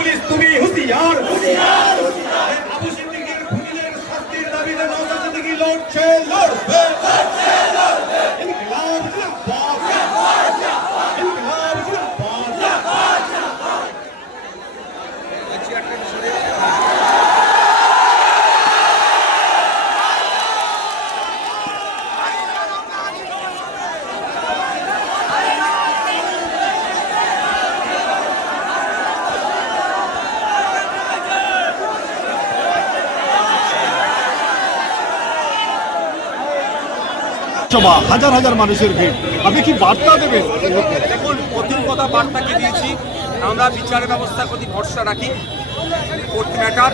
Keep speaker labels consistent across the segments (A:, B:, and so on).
A: Police তুমি হুঁশিয়ার। আবু সিদ্দিকের খুনিদের শাস্তির দাবিতে নওশাদ সিদ্দিকী লড়ছে লড়বে।
B: সভা হাজার হাজার মানুষের ভিড়। আপনি কি বার্তা দেবেন?
C: দেখুন প্রথম কথা বার্তাকে দিয়েছি। আমরা বিচার ব্যবস্থার প্রতি ভরসা রাখি। কোর্ট ম্যাটার,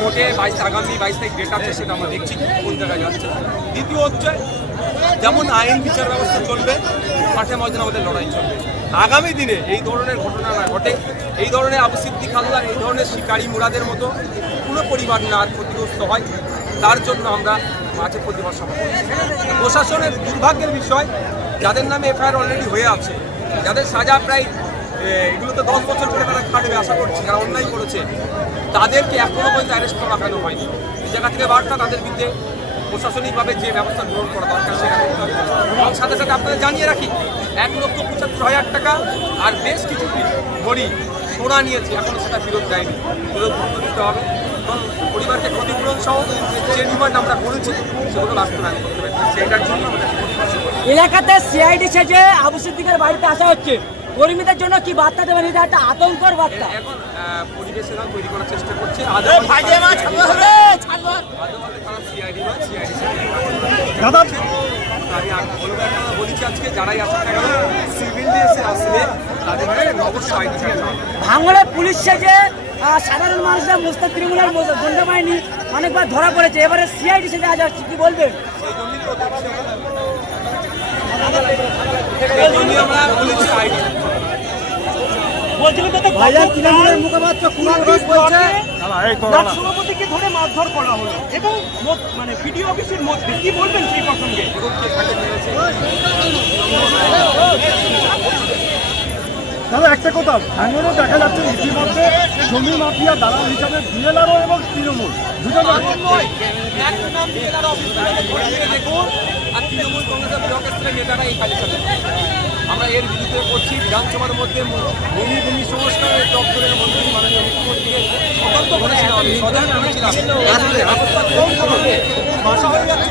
C: কোর্টে বাইশ, আগামী বাইশ তারিখ ডেট আছে সেটা আমরা দেখছি কোন জায়গায় যাচ্ছে। দ্বিতীয় হচ্ছে, যেমন আইন বিচার ব্যবস্থা চলবে, মাঠে ময়দানে আমাদের লড়াই চলবে। আগামী দিনে এই ধরনের ঘটনা না ঘটে। এই ধরনের আবু সিদ্দিক হালদার, এই ধরনের শিকারী মুরাদের মতো কোনো পরিবার না আর ক্ষতিগ্রস্ত হয়। তার জন্য আমরা মাঝে প্রতিবাদ সভা করছি। প্রশাসনের দুর্ভাগ্যের বিষয়, যাদের নামে এফআইআর অলরেডি হয়ে আছে, যাদের সাজা প্রায় এগুলো তো দশ বছর করে তারা খাটবে, আশা করছি, যারা অন্যায় করেছে, তাদেরকে এখনও পর্যন্ত অ্যারেস্ট করা কেন হয়নি? এই জায়গা থেকে বার্তা তাদের বিরুদ্ধে প্রশাসনিকভাবে যে ব্যবস্থা গ্রহণ করা দরকার, সেটা এবং সাথে সাথে আপনাদের জানিয়ে রাখি, এক লক্ষ পঁচাত্তর হাজার টাকা আর বেশ কিছু ঘড়ি সোনা নিয়েছে, এখনও সেটা ফেরত দেয়নি। ফেরত দিতে হবে। এবং পরিবারকে সহ যে ডিমান্ড আমরা করেছি সেগুলো বাস্তবায়ন করতে হবে সেইটার জন্য আমাদের প্রতিবাদ সভা।
D: এলাকাতে সিআইডি সেজে আবু সিদ্দিকের বাড়িতে আসা হচ্ছে। কর্মীদের জন্য কি বার্তা দেবেন? এটা একটা আতঙ্কর বার্তা।
C: এখন পরিবেশ এরা তৈরি করার চেষ্টা করছে।
B: দাদা?
C: আমি বলব একটা কথা বলেছি আজকে যারাই আসুক না কেন সিভিল দিয়ে এসে আসলে তাদের অবশ্যই
D: ভাঙড়ে পুলিশ সেজে সাধারণ মানুষরা মুস্তাক তৃণমূলের গন্ড বাহিনী অনেকবার ধরা পড়েছে। এবারে সিআইডি সেজে আজ আসছে কি বলবেন
E: সভাপতিকে ধরে মারধর করা হলো। এবং মানে ভিডিও অফিসের মধ্যে কি বলবেন সেই প্রসঙ্গে
C: দেখুন কে কাকে মেরেছে
B: দাদা একটা কথা ভাঙড়ও দেখা যাচ্ছে ইতিমধ্যে জমি মাফিয়া দালাল হিসাবে বিএলআরও এবং তৃণমূল। দুজন
C: দেখুন আর তৃণমূল কংগ্রেসের ব্লক স্তরের নেতারা এই আমরা এর বিরুদ্ধে করছি বিধানসভার মধ্যে ভূমি ভূমি সংস্কারের দপ্তরের মন্ত্রী মাননীয় মুখ্যমন্ত্রীকে সতর্ক করেছিলাম আমি সজাগ করেছিলাম। ভাষা হয়ে যাচ্ছে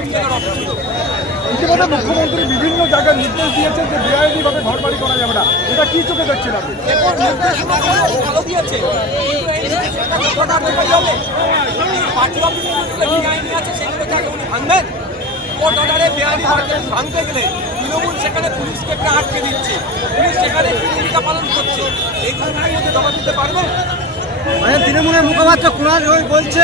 B: ইতিমধ্যে মুখ্যমন্ত্রী বিভিন্ন জায়গায় নির্দেশ দিয়েছেন যে বেআইনি ভাবে ঘর বাড়ি করা যাবে না। এটা কি চোখে দেখছেন আপনি?
C: এই ভাঙতে গেলে তৃণমূল সেখানে পুলিশকে একটা আটকে দিচ্ছে। পুলিশ সেখানে ভূমিকা পালন করছে। এইগুলোর মধ্যে জবাব দিতে পারবে
D: তৃণমূলের মুখপাত্র কুমার ঘোষ বলছে